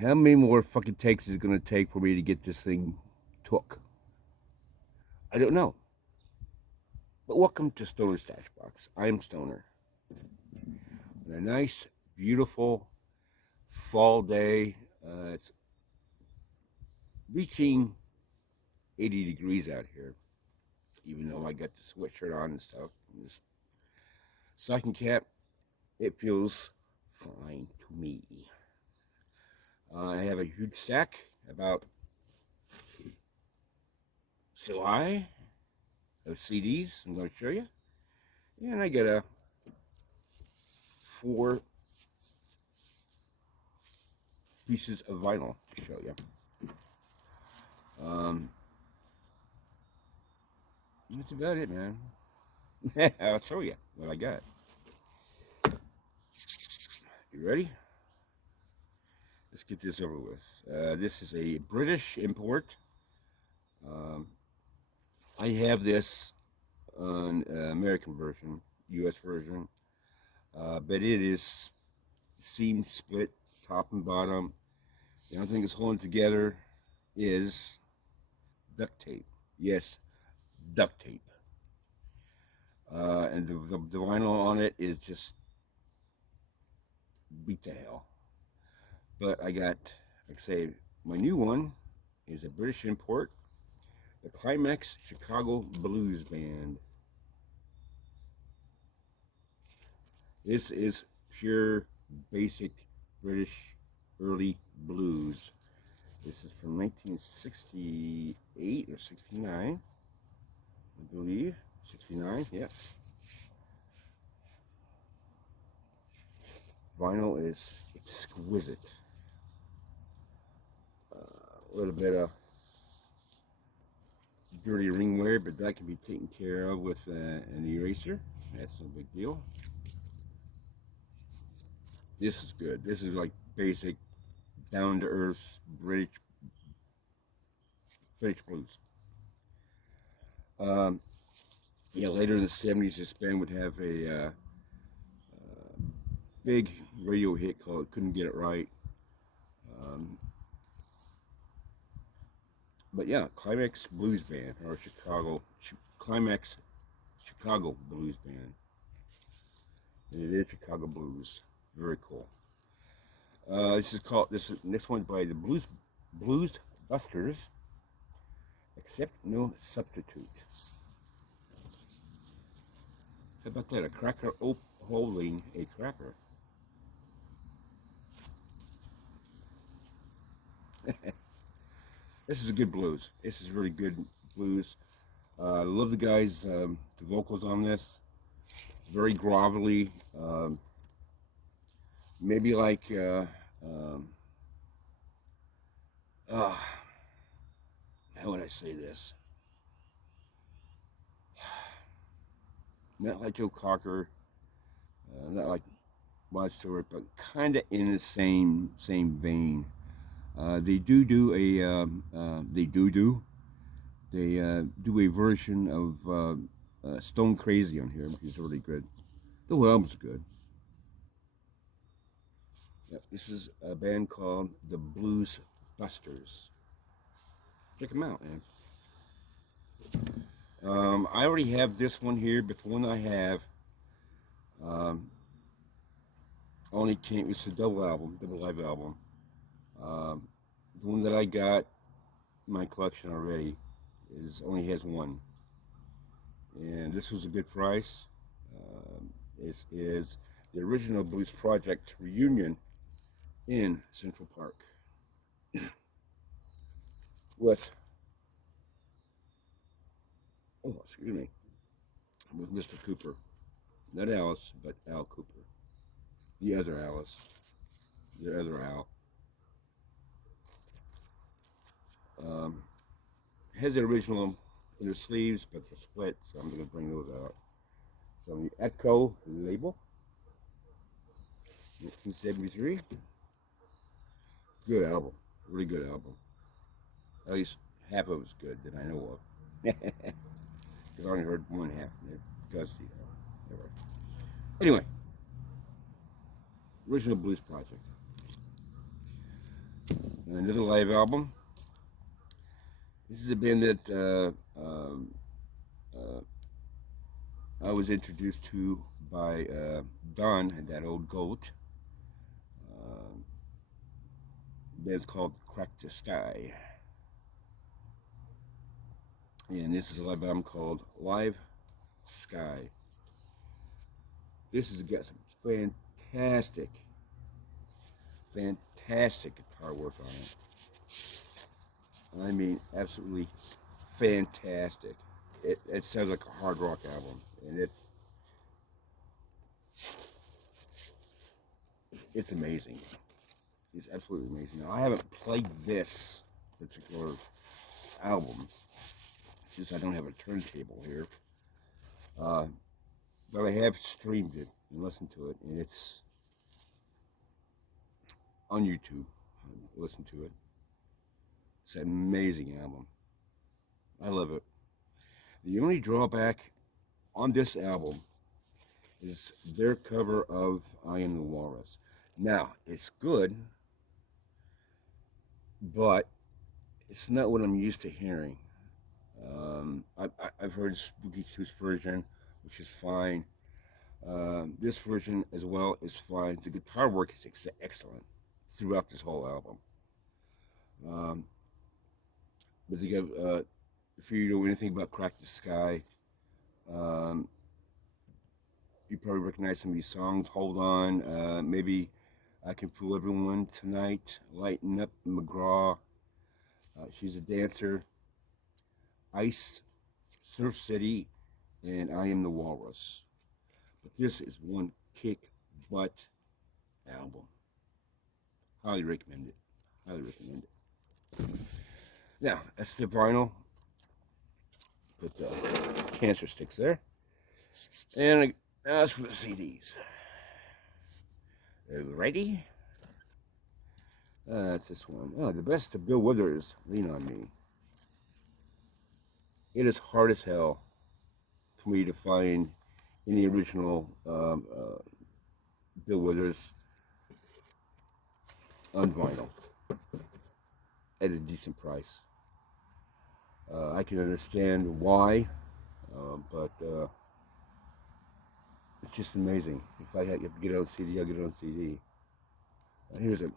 How many more fucking takes is it gonna take for me to get this thing took? I don't know. But welcome to Stoner Stash Box. I am Stoner. On a nice, beautiful fall day. It's reaching 80 degrees out here, even though I got the sweatshirt on and stuff. And this stocking cap, it feels fine to me. I have a huge stack, about so high, of CDs. I'm going to show you. And I got a 4 pieces of vinyl to show you. That's about it, man. I'll show you what I got. You ready? Let's get this over with. This is a British import. I have this on American version, US version, but it is seam split, top and bottom. The only thing that's holding it together is duct tape. Yes, duct tape. And the vinyl on it is just beat to hell. But I got, like I say, my new one is a British import, the Climax Chicago Blues Band. This is pure, basic British early blues. This is from 1968 or 69, I believe. 69, yes. Vinyl is exquisite. A little bit of dirty ring wear, but that can be taken care of with an eraser. That's no big deal. This is good. This is like basic, down-to-earth British blues. Yeah, later in the 70s, this band would have a big radio hit called "Couldn't Get It Right." But yeah, Climax Blues Band, or Climax Chicago Blues Band. And it is Chicago Blues. Very cool. This next one's by the Blues Busters, Accept No Substitute. How about that? A cracker holding a cracker. This is a good blues. This is really good blues. I love the guys, the vocals on this. Very grovelly. Maybe like, how would I say this? Not like Joe Cocker, not like Rod Stewart, but kind of in the same vein. They do a version of Stone Crazy on here, which is really good. The whole album's good. Yep, this is a band called the Blues Busters. Check them out, man. I already have this one here, but the one I have only came. It's a double live album. The one that I got in my collection already only has one, and this was a good price. This is the original Blues Project reunion in Central Park with, excuse me, with Mr. Cooper. Not Alice, but Al Cooper. The other Alice. The other Al. Has the original in the sleeves, but they're split, so I'm going to bring those out. So the Echo label, 1973. Good album. Really good album. At least half of it's good that I know of. Because I only heard one half of it. Because, anyway, original Blues Project. Another live album. This is a band that uh, I was introduced to by Don, that old goat. Uh, the band's called Crack the Sky. And this is a live album called Live Sky. This has got some fantastic, fantastic guitar work on it. I mean, absolutely fantastic. It sounds like a hard rock album, and it's amazing. It's absolutely amazing. Now, I haven't played this particular album since I don't have a turntable here, but I have streamed it and listened to it, and it's on YouTube. Listen to it. It's an amazing album. I love it. The only drawback on this album is their cover of I Am the Walrus. Now, it's good, but it's not what I'm used to hearing. I've heard Spooky Tooth's version, which is fine. This version as well is fine. The guitar work is excellent throughout this whole album. But if you know anything about Crack the Sky, um, you probably recognize some of these songs. Hold On, maybe I Can Fool Everyone Tonight, Lighten Up McGraw, She's a Dancer, Ice, Surf City, and I Am the Walrus. But this is one kick butt album. Highly recommend it. Highly recommend it. Now, that's the vinyl. Put the cancer sticks there. And as for the CDs. Ready? That's this one. Oh, the best of Bill Withers, Lean on Me. It is hard as hell for me to find any original Bill Withers on vinyl at a decent price. I can understand why, but it's just amazing. If I have to get it on CD, I'll get it on CD. Here's a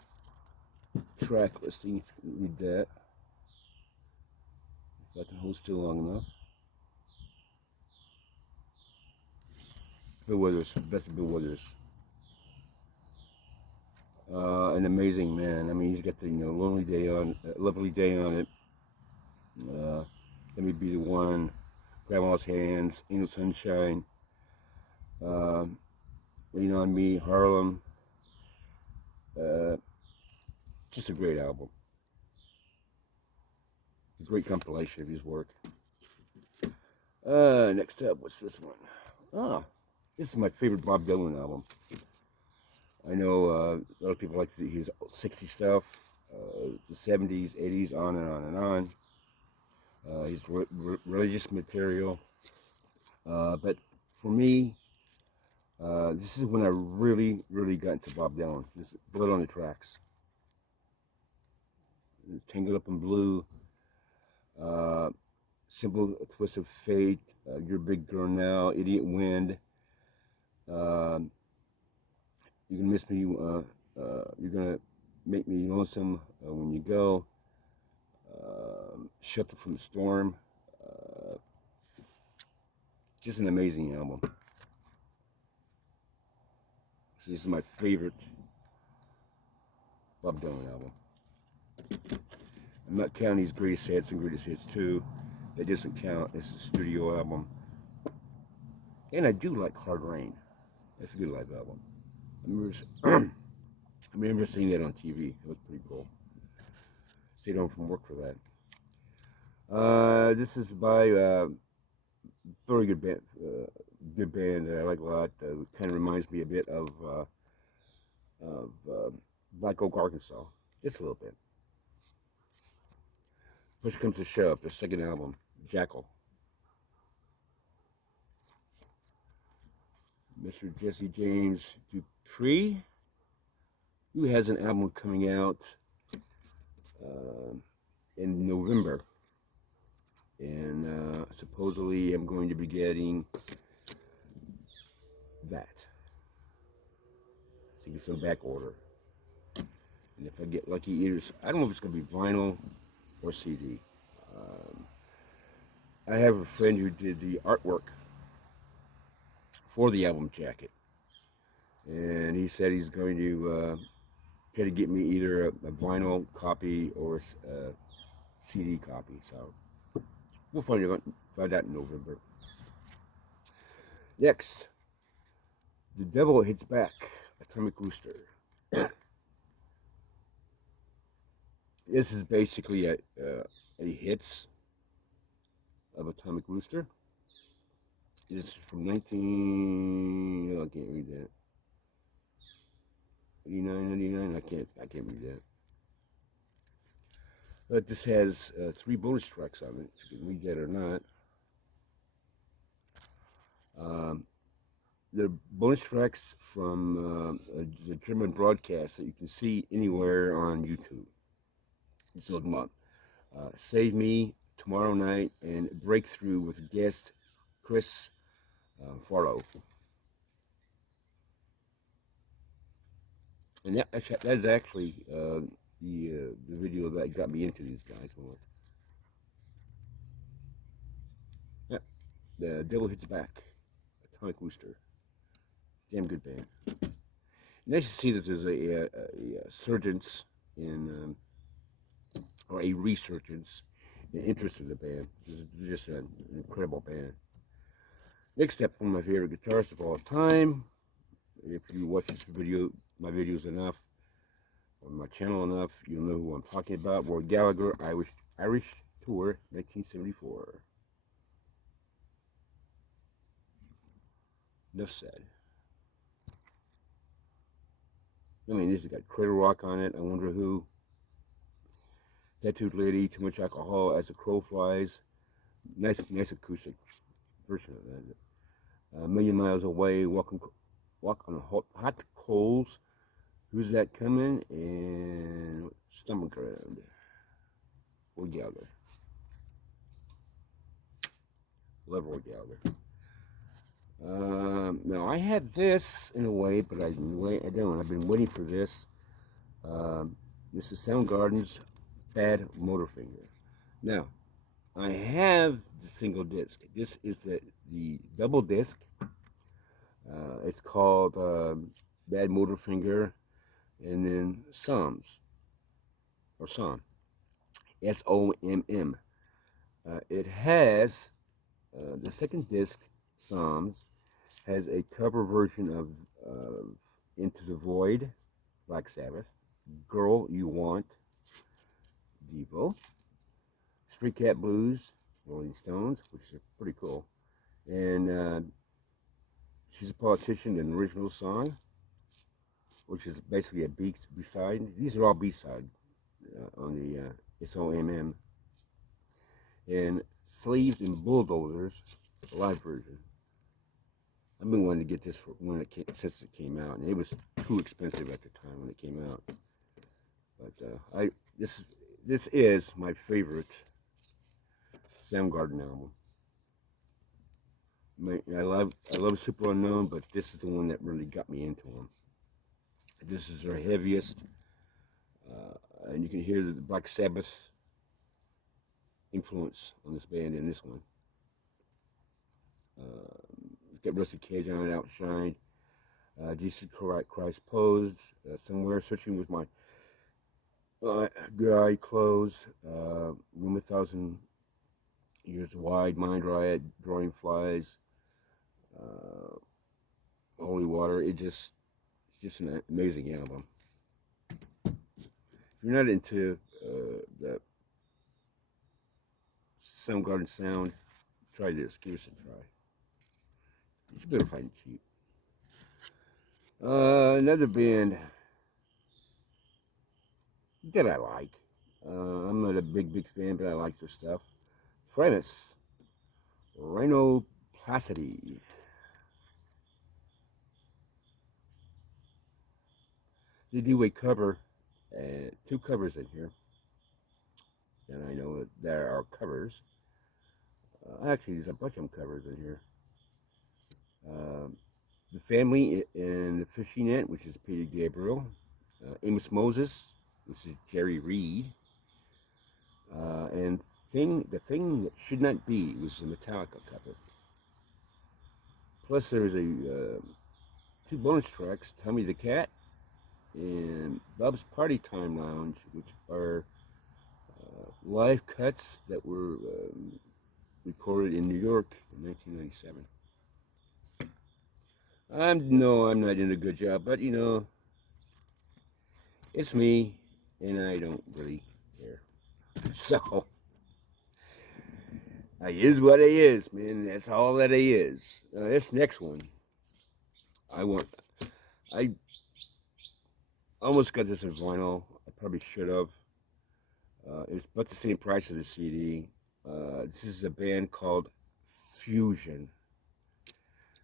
track listing, if you can read that. If I can hold still long enough. Bill Withers, best of Bill Withers. An amazing man. I mean, he's got the Lovely Day on it. Let Me Be the One, Grandma's Hands, Ain't No Sunshine, Lean on Me, Harlem. Just a great album. A great compilation of his work. Next up, what's this one? Oh, this is my favorite Bob Dylan album. I know a lot of people like his 60s stuff, the 70s, 80s, on and on and on. His religious material. But for me, this is when I really, really got into Bob Dylan. This is Blood on the Tracks. Tangled Up in Blue, Simple Twist of Fate, You're a Big Girl Now, Idiot Wind, You're Gonna Miss Me, You're Gonna Make Me Lonesome When You Go, Shelter from the Storm. Just an amazing album. So this is my favorite Bob Dylan album. I'm not counting his greatest hits and greatest hits too. That doesn't count. It's a studio album. And I do like Hard Rain. That's a good live album. I remember seeing that on TV. It was pretty cool. Stayed home from work for that. This is by very good band that I like a lot. Kind of reminds me a bit of Black Oak, Arkansas. Just a little bit. Push Comes to Shove, their second album, Jackal. Mr. Jesse James Dupree, who has an album coming out uh, in November, and supposedly I'm going to be getting that. So you get some back order. And if I get lucky, either I don't know if it's going to be vinyl or CD. Um, I have a friend who did the artwork for the album jacket, and he said he's going to try to get me either a vinyl copy or a CD copy. So we'll find out in November. Next, The Devil Hits Back, Atomic Rooster. This is basically a hits of Atomic Rooster. This is from 19. Oh, I can't read that. 89, 99. I can't read that. But this has 3 bonus tracks on it. If you can read that or not. Um, the bonus tracks from the German broadcast that you can see anywhere on YouTube. Just look them up. Save Me, Tomorrow Night, and Breakthrough with guest Chris Farlow. And that is actually the video that got me into these guys. Yeah, The Devil Hits Back, Atomic Rooster. Damn good band. Nice to see that there's a surgence in, or a resurgence in interest in the band. This is just an incredible band. Next up, one of my favorite guitarists of all time. If you watch my videos enough, on my channel enough, you'll know who I'm talking about. Roy Gallagher, Irish Tour, 1974. Enough said. I mean, this has got Cradle Rock on it. I Wonder Who. Tattooed Lady, Too Much Alcohol, As the Crow Flies. Nice acoustic version of that. A Million Miles Away, Walk on Hot Coals. Who's That Coming? And Stomach Ground. Roy Gallagher. Love Roy Gallagher. Now I had this in a way, but I don't. I've been waiting for this. This is Soundgarden's Bad Motorfinger. Now, I have the single disc. This is the double disc. It's called Bad Motorfinger, and then Psalm, Somm. It has the second disc, Psalms, has a cover version of Into the Void, Black Sabbath, Girl You Want, Devo, Street Cat Blues, Rolling Stones, which is pretty cool, and She's a Politician, an original song, which is basically a B-side. These are all B-side on the SOMM, and Slaves and Bulldozers, the live version. I've been wanting to get this since it came out, and it was too expensive at the time when it came out. But this is my favorite Soundgarden album. I love Super Unknown, but this is the one that really got me into them. This is their heaviest, and you can hear the Black Sabbath influence on this band in this one. It's got Rusty Cage on it, Outshined. Jesus Christ Posed, Somewhere, Searching with My Good Eye Closed, Room 1,000 Years Wide, Mind Riot, Drawing Flies, Holy Water. It's just an amazing album. If you're not into the Soundgarden sound, try this. Give us a try. You better find it cheap. Another band that I like. I'm not a big fan, but I like their stuff. Primus, Rhinoplasty. They do a cover, 2 covers in here. and I know that there are covers. Actually, there's a bunch of covers in here. Um, the Family in the Fishing Net, which is Peter Gabriel. Amos Moses, this is Jerry Reed. And the thing that should not be was the Metallica cover. Plus, there's two bonus tracks, Tommy the Cat and Bub's Party Time Lounge, which are live cuts that were recorded in New York in 1997. I'm not doing a good job, but it's me, and I don't really care. So, I is what I is, man. That's all that I is. This next one, I want. I almost got this in vinyl. I probably should have. It's about the same price as the CD. This is a band called Fusion.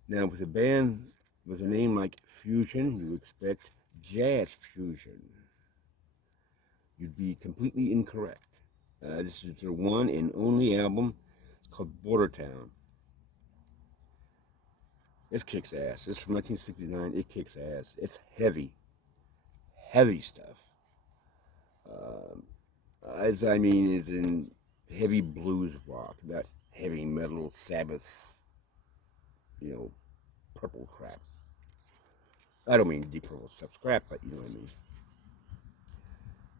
Now, with a band with a name like Fusion, you expect jazz fusion. You'd be completely incorrect. This is their one and only album. It's called Border Town. This kicks ass. It's from 1969. It kicks ass. It's heavy, heavy stuff. Um, as I mean, is in heavy blues rock, not heavy metal Sabbath, you know, purple crap. I don't mean deep purple stuff crap, but you know what I mean.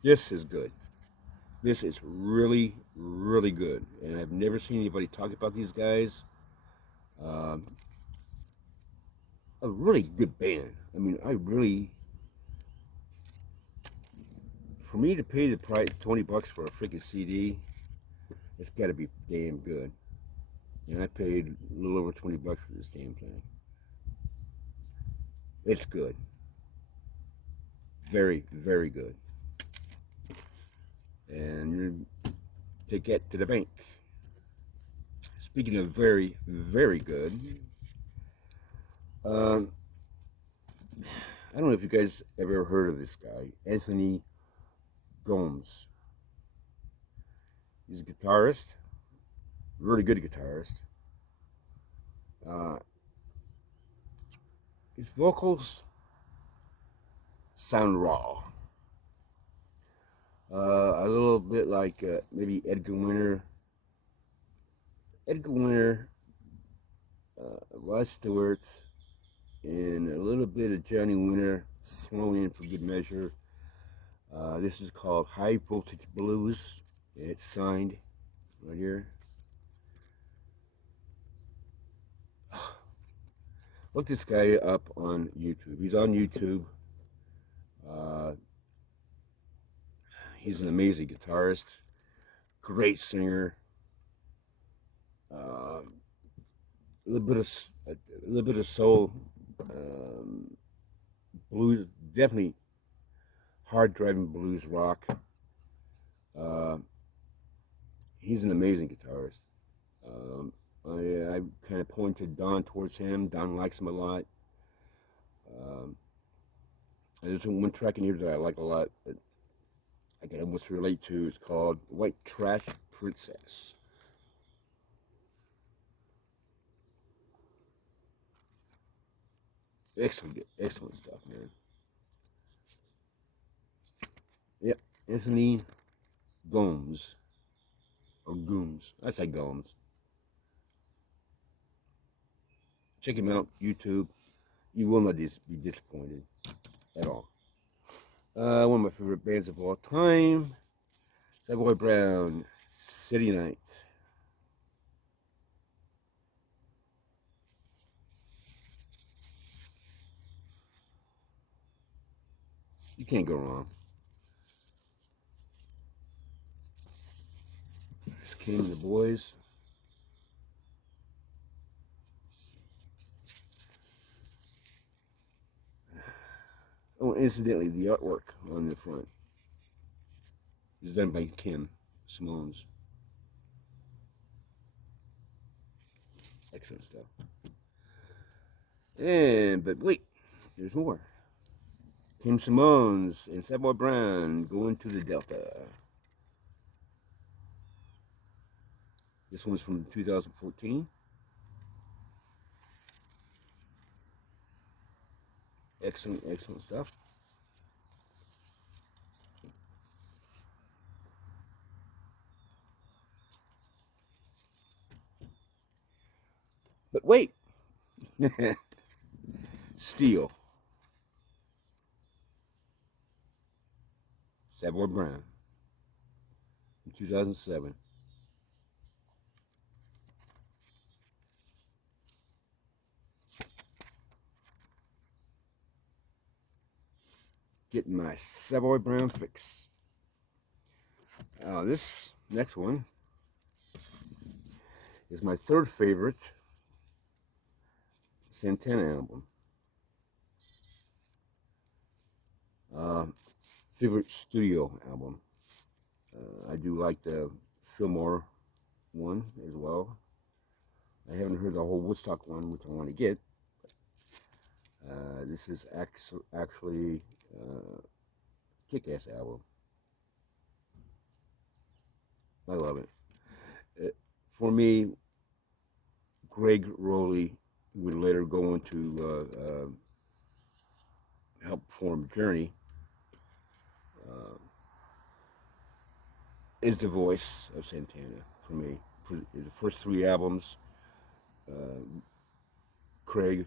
This is good. This is really, really good, and I've never seen anybody talk about these guys. Um, a really good band. I mean, for me to pay the price, $20 for a freaking CD, it's got to be damn good. And I paid a little over $20 for this damn thing. It's good. Very, very good. And you take that to the bank. Speaking of very, very good, um, I don't know if you guys ever heard of this guy, Anthony Gomes. He's a guitarist, really good guitarist. Uh, his vocals sound raw. A little bit like maybe Edgar Winter. Edgar Winter, Rod Stewart, and a little bit of Johnny Winter thrown in for good measure. This is called High Voltage Blues. It's signed right here. Look this guy up on YouTube. He's on YouTube. Uh, he's an amazing guitarist, great singer. A little bit of soul, blues, definitely hard driving blues rock. Uh, he's an amazing guitarist. Um, I kind of pointed Don towards him. Don likes him a lot. Um, there's one track in here that I like a lot that I can almost relate to. It's called White Trash Princess. Excellent, excellent stuff, man. Yep, Anthony Gomes, or Gooms. I say Gomes. Check him out, YouTube. You will not be disappointed at all. One of my favorite bands of all time, Savoy Brown, City Nights. You can't go wrong. This Kim and the Boys. Oh, incidentally, the artwork on the front is done by Kim Simone's. Excellent stuff. But wait, there's more. Kim Simone's and Savoy Brown going to the Delta. This one's from 2014. Excellent, excellent stuff. But wait, Steel, Savoy Brown, in 2007. Getting my Savoy Brown fix. This next one is my third favorite Santana album. Uh, Favorite studio album. I do like the Fillmore one as well. I haven't heard the whole Woodstock one, which I want to get. This is actually kick-ass album. I love it. For me, Greg Rowley would later go on to help form Journey. Is the voice of Santana for me. For the first three albums, uh, Greg,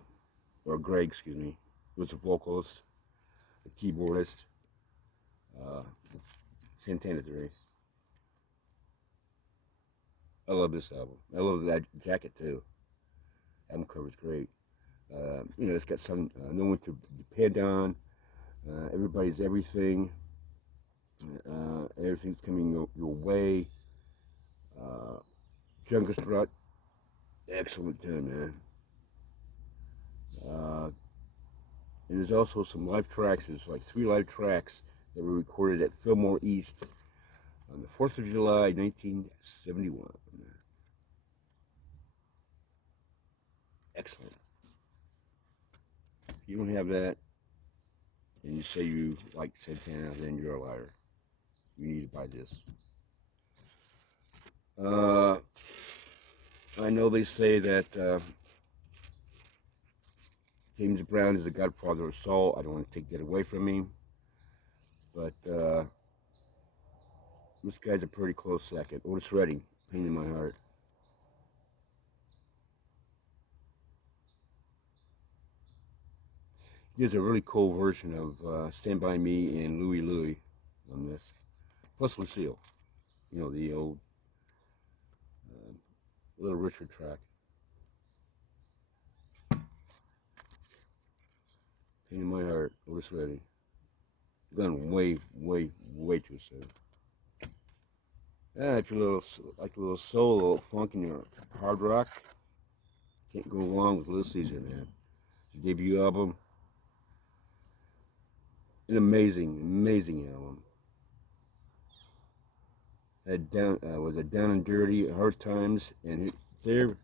excuse me, was a vocalist, a keyboardist. Uh, Santana to me. I love this album. I love that jacket too. Album cover's great. It's got some no one to depend on. Everybody's everything. Everything's coming your way. Uh, Jungle Strut, excellent tune, man. Uh, and there's also some live tracks. There's like 3 live tracks that were recorded at Fillmore East on the 4th of July, 1971. Excellent. If you don't have that, and you say you like Santana, then you're a liar. You need to buy this. I know they say that James Brown is the godfather of soul. I don't want to take that away from him, but this guy's a pretty close second. Otis Redding, Pain in My Heart. He does a really cool version of Stand By Me and Louie Louie on this. Plus Lucille, the old uh, Little Richard track. Pain in My Heart, Otis Redding. Gone way, way, way too soon. If you're like a little soul, a little funk in your hard rock, can't go wrong with Little Caesar, man. His debut album, an amazing, amazing album. Was it Down and Dirty, Hard Times, and their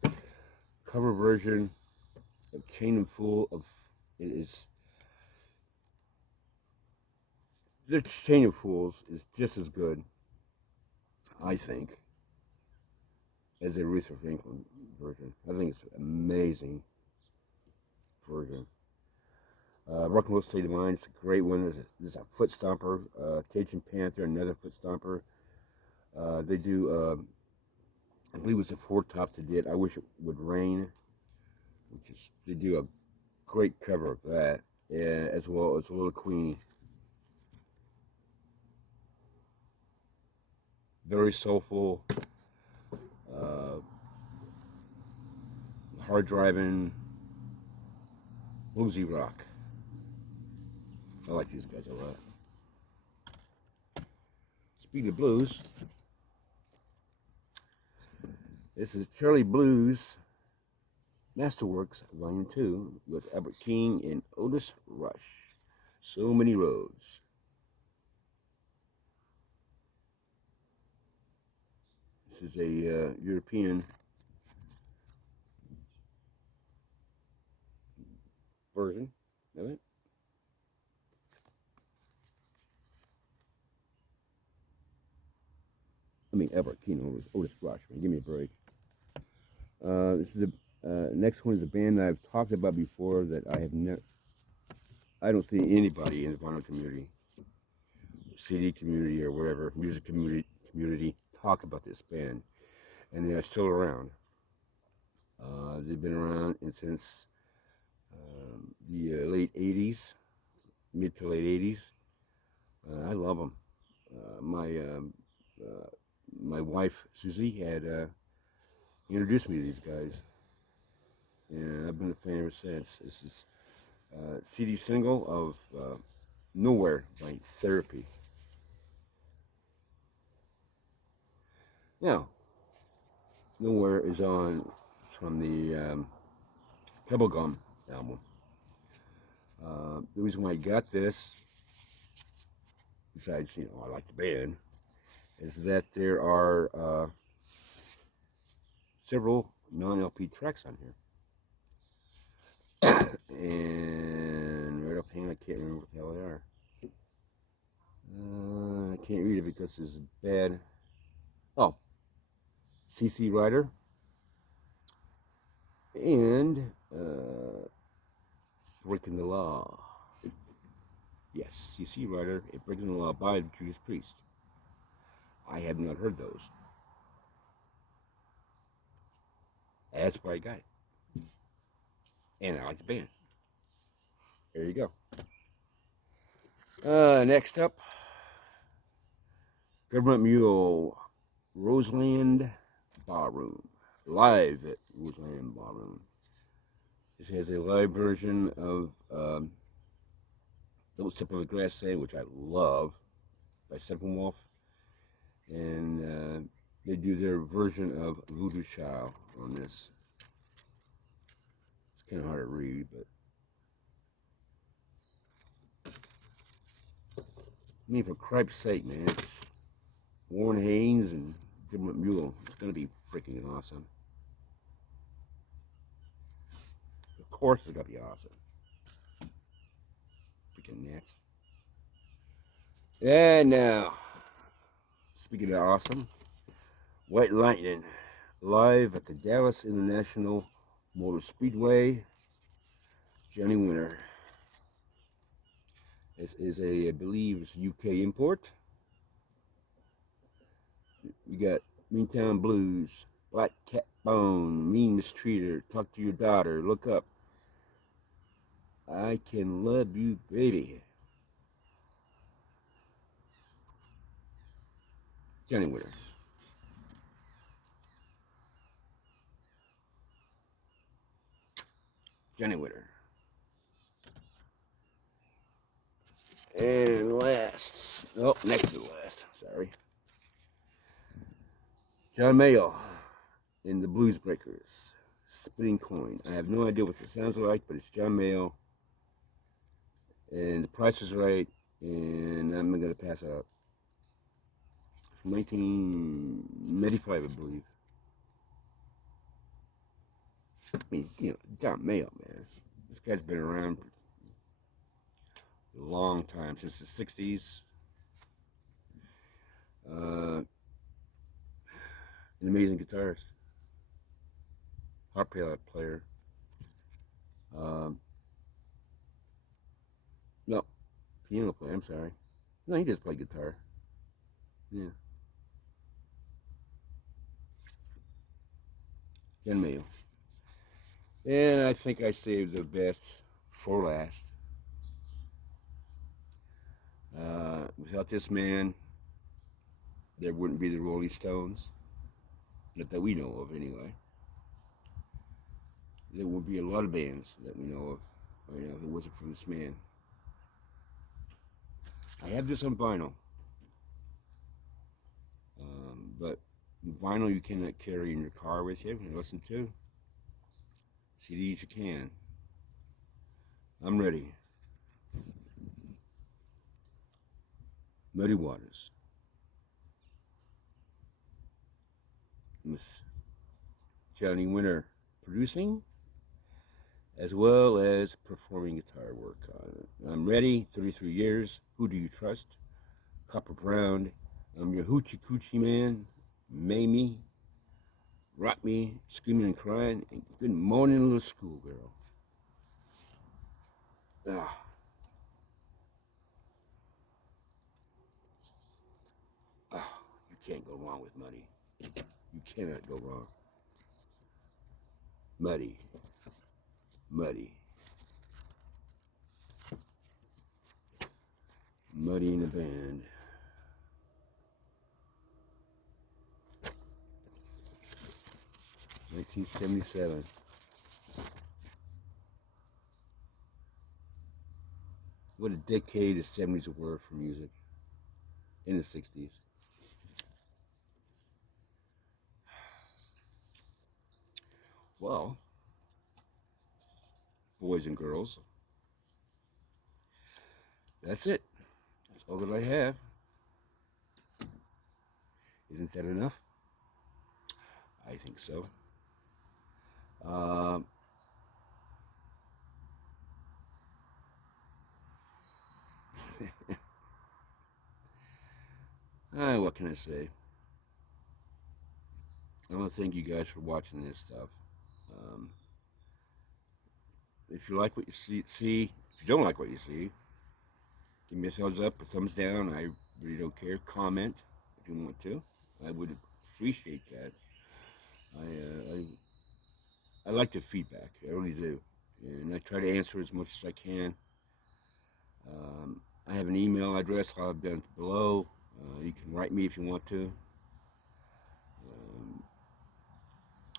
cover version of Chain and Fool of it is their Chain of Fools is just as good, I think, as the Aretha Franklin version. I think it's an amazing version. Rock and Roll State of Mind, it's a great one. There's a Foot Stomper, Cajun Panther, another Foot Stomper. They do, I believe it was the Four Tops that did I Wish It Would Rain, which is, they do a great cover of that, as well as Little Queenie. Very soulful, uh, hard driving, bluesy rock. I like these guys a lot. Speaking of blues, this is Charlie Blues Masterworks Volume 2 with Albert King and Otis Rush. So Many Roads. This is a European version of it. ever. Keno, Otis Rush, man. Give me a break. This is next one is a band I've talked about before that I have never. I don't see anybody in the vinyl community, CD community, or whatever music community talk about this band, and they're still around. They've been around since the late '80s, mid to late '80s. I love them. Uh, my wife Susie had introduced me to these guys, and I've been a fan ever since. This is CD single of Nowhere by Therapy. Now, Nowhere is from the Bubblegum album. The reason why I got this, besides, I like the band, is that there are several non-LP tracks on here. And right offhand, I can't remember what the hell they are. I can't read it because it's bad. Oh, CC Rider and Breaking the Law. Yes, CC Rider and Breaking the Law by Judas Priest. I have not heard those. That's what I got. And I like the band. There you go. Next up, Government Mule, Roseland Ballroom. Live at Roseland Ballroom. This has a live version of Don't Step on the Grass Sand, which I love, by Steppenwolf. And they do their version of Voodoo Child on this. It's kind of hard to read, but I mean, for Cripe's sake, man, it's Warren Haynes and Government Mule. It's gonna be freaking awesome. Of course, it's gonna be awesome. Freaking nuts. And now, speaking of awesome, White Lightning, live at the Dallas International Motor Speedway. Johnny Winter. This is I believe, it's UK import. You got Meantown Blues, Black Cat Bone, Mean Mistreater, Talk to Your Daughter, Look Up, I Can Love You, Baby. Johnny Winter. Johnny Winter. And last, next to the last, sorry. John Mayall in the Blues Breakers, Spinning Coin. I have no idea what it sounds like, but it's John Mayall. And the price is right, and I'm going to pass out. 1995, I believe. I mean, John Mayall, man. This guy's been around for a long time, since the 60s. An amazing guitarist. Harp player. No, piano player, I'm sorry. No, he just played guitar. Yeah. John Mayall. And I think I saved the best for last. Without this man, there wouldn't be the Rolling Stones. Not that we know of, anyway. There would be a lot of bands that we know of, if it wasn't for this man. I have this on vinyl. But vinyl you cannot carry in your car with you and listen to. CDs you can. I'm ready. Muddy Waters. Miss Johnny Winter producing, as well as performing guitar work on it. I'm ready. 33 years. Who do you trust? Copper Brown. I'm your hoochie coochie man. Mamie, rock me, screaming and crying, and good morning, little schoolgirl. Ah, you can't go wrong with Muddy. You cannot go wrong. Muddy, Muddy, Muddy in the band. (1977). What a decade the '70s were for music. In the '60s. Well, boys and girls, that's it. That's all that I have. Isn't that enough? I think so. Um, what can I say? I want to thank you guys for watching this stuff. Um, if you like what you see, if you don't like what you see, give me a thumbs up or thumbs down. I really don't care. Comment if you want to. I would appreciate that. I like the feedback. I really do, and I try to answer as much as I can. I have an email address. I'll have down below. You can write me if you want to. Um,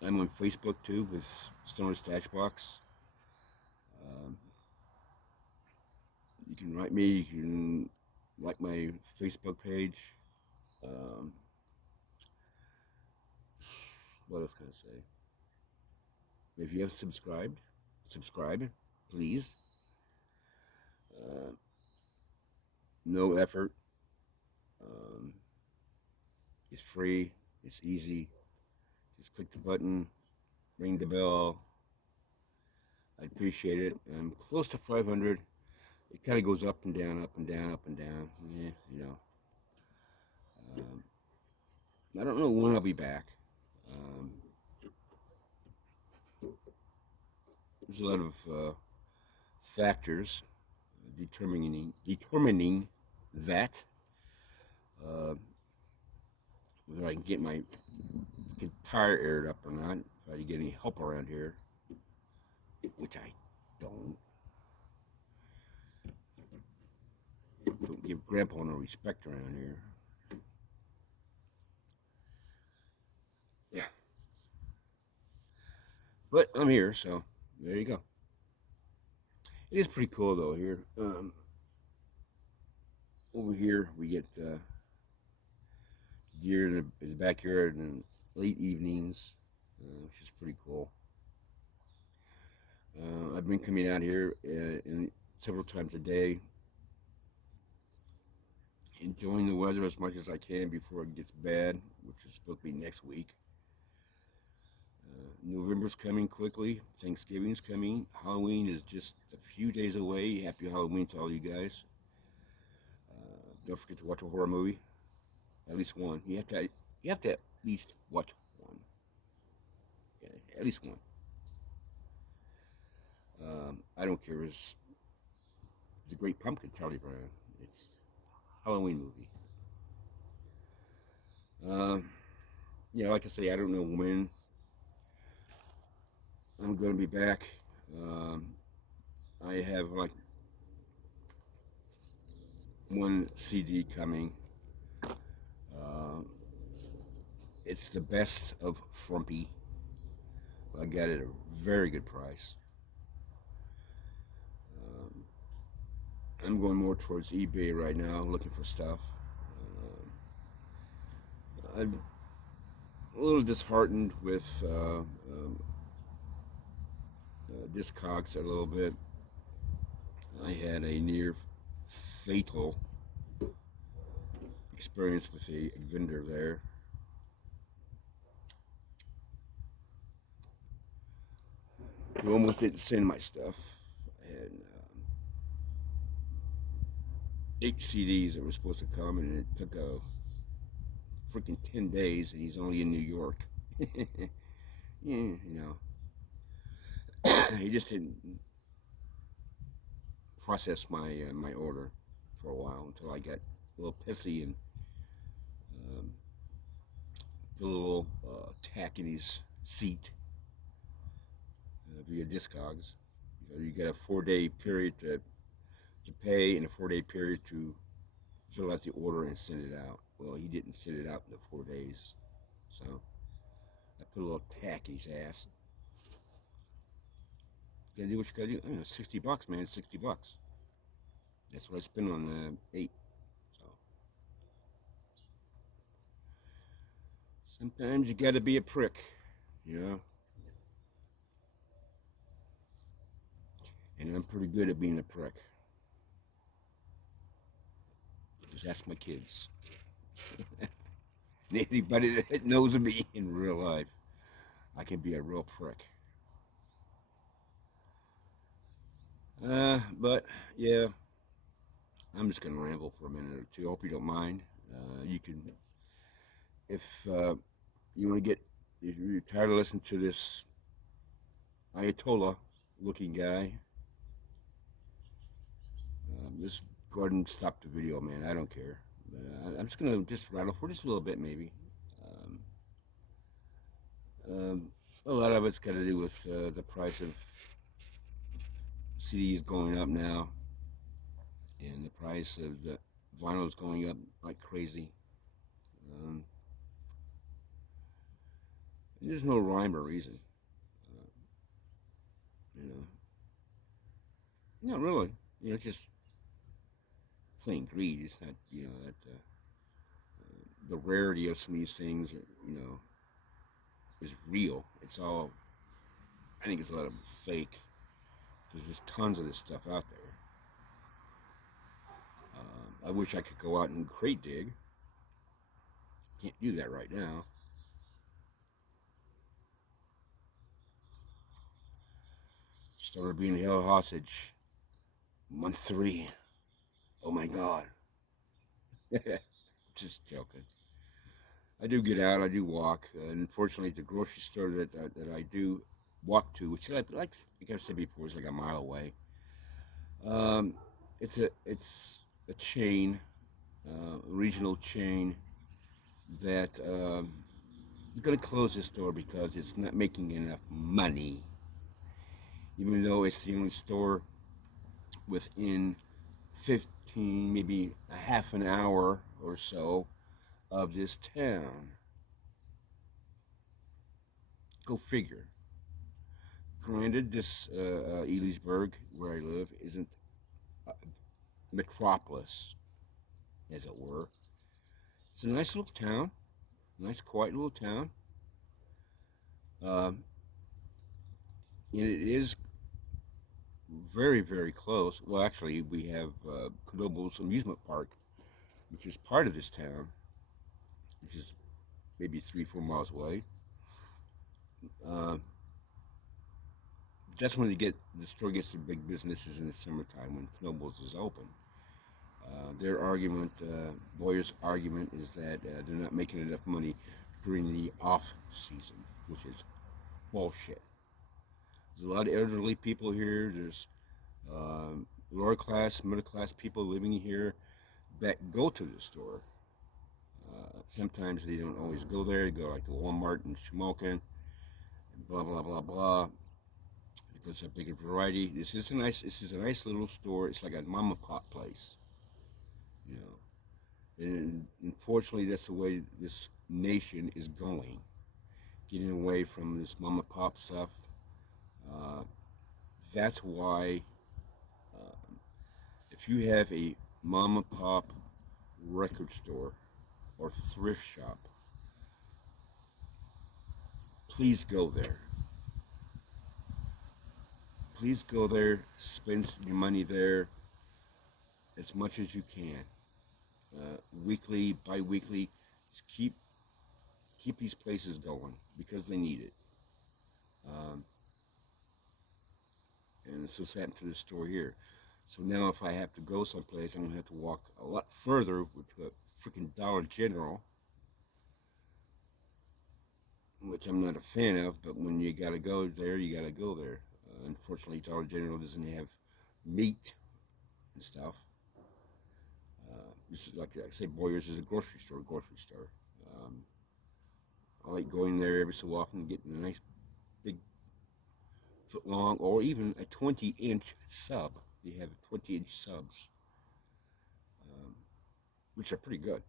I'm on Facebook too with Stoner Stashbox. You can write me. You can like my Facebook page. Um, what else can I say? If you have subscribe, please. Uh, no effort. Um, it's free. It's easy. Just click the button, ring the bell. I appreciate it. I'm close to 500. It kind of goes up and down, up and down, up and down. Yeah, you know. Um, I don't know when I'll be back. Um, there's a lot of factors determining that. Uh, Whether I can get my guitar aired up or not, if I get any help around here, which I don't. Don't give Grandpa no respect around here. Yeah. But I'm here, so there you go. It is pretty cool though here. Over here we get deer in the backyard in late evenings, which is pretty cool. I've been coming out here several times a day, enjoying the weather as much as I can before it gets bad, which is supposed to be next week. November's coming quickly. Thanksgiving's coming. Halloween is just a few days away. Happy Halloween to all you guys. Don't forget to watch a horror movie. At least one. You have to at least watch one. Yeah, at least one. I don't care. It's The Great Pumpkin, Charlie Brown. It's a Halloween movie. Yeah, like I say, I don't know when I'm going to be back. I have like one CD coming. It's the best of Frumpy. I got it at a very good price. I'm going more towards eBay right now, looking for stuff. I'm a little disheartened with Discogs a little bit. I had a near fatal experience with a vendor there. Who almost didn't send my stuff. I had 8 CDs that were supposed to come, and it took freaking 10 days and he's only in New York. Yeah, he just didn't process my order for a while until I got a little pissy and um, put a little tack in his seat via Discogs. You got a 4-day period to pay and a 4-day period to fill out the order and send it out. Well, he didn't send it out in the 4 days, so I put a little tack in his ass. You gotta do what you gotta do. $60, man, $60. That's what I spent on 8. So sometimes you gotta be a prick, you know. And I'm pretty good at being a prick. Just ask my kids. Anybody that knows me in real life, I can be a real prick. But yeah, I'm just gonna ramble for a minute or two. I hope you don't mind. You can, if you want to get, if you're tired of listening to this Ayatollah-looking guy, just go ahead and stop the video, man. I don't care. I'm just gonna just rattle for just a little bit, maybe. A lot of it's got to do with the price of CDs going up now, and the price of the vinyl is going up like crazy. Um, there's no rhyme or reason, you know. Not really. Just plain greed. It's not, that the rarity of some of these things, is real. It's all. I think it's a lot of fake because there's tons of this stuff out there. I wish I could go out and crate dig. Can't do that right now. Started being held hostage. Month 3. Oh my God. Just joking. I do get out. I do walk. Unfortunately, the grocery store that I do walk to, which like I said before, is like a mile away. It's a chain, regional chain that is going to close this store because it's not making enough money. Even though it's the only store within 15, maybe a half an hour or so of this town. Go figure. Granted, this Elysburg, where I live, isn't a metropolis, as it were. It's a nice little town, nice quiet little town. Um, and it is very, very close. Well, actually, we have Knoebels Amusement Park, which is part of this town, which is maybe 3, 4 miles away. Uh, that's when the store gets the big businesses in the summertime when Knoebels is open. Their argument, lawyer's argument, is that they're not making enough money during the off season, which is bullshit. There's a lot of elderly people here. There's lower class, middle class people living here that go to the store. Sometimes they don't always go there. They go like to Walmart and Schmoken and blah blah blah blah. Because a bigger variety. This is a nice little store. It's like a mom and pop place, you know. And unfortunately, that's the way this nation is going. Getting away from this mom and pop stuff. Uh, that's why if you have a mom and pop record store or thrift shop, please go there. Please go there, spend your money there as much as you can. Weekly, bi-weekly, just keep these places going because they need it. And it's just happened to this store here. So now if I have to go someplace, I'm going to have to walk a lot further to a freaking Dollar General which I'm not a fan of. But when you gotta go there, you gotta go there. Unfortunately, Dollar General doesn't have meat and stuff. This is like I say, Boyer's is a grocery store. Um, I like going there every so often, getting a nice big foot long, or even a 20-inch sub. They have 20-inch subs, um, which are pretty good.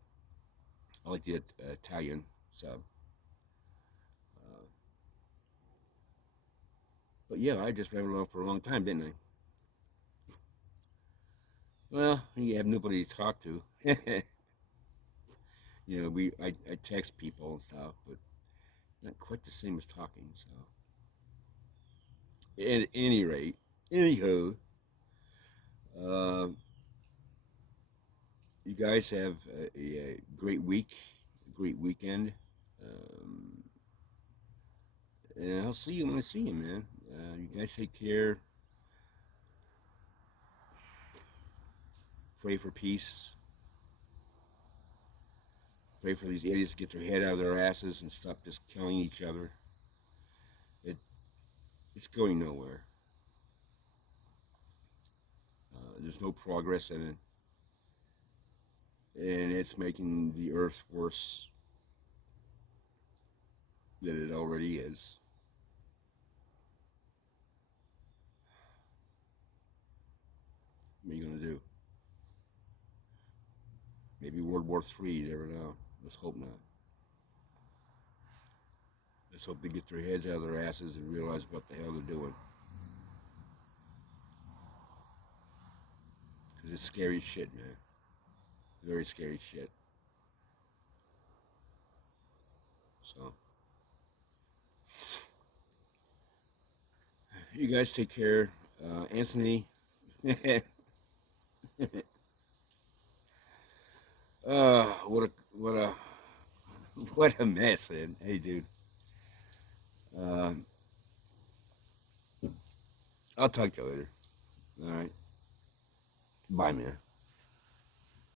I like the Italian sub. Uh, but yeah, I just ran around for a long time, didn't I? Well, you have nobody to talk to. I text people and stuff, but not quite the same as talking. So, at any rate, anywho, uh, you guys have a great week, a great weekend. Um, and I'll see you when I see you, man. You guys take care. Pray for peace. Pray for these idiots to get their head out of their asses and stop just killing each other. It it's going nowhere. There's no progress in it, and it's making the earth worse than it already is. What are you gonna do? Maybe World War III. You never know. Let's hope not. Let's hope they get their heads out of their asses and realize what the hell they're doing. Because it's scary shit, man. Very scary shit. So, you guys take care. Anthony. What a what a mess, man. Hey, dude. Um, I'll talk to you later. All right. Bye, man.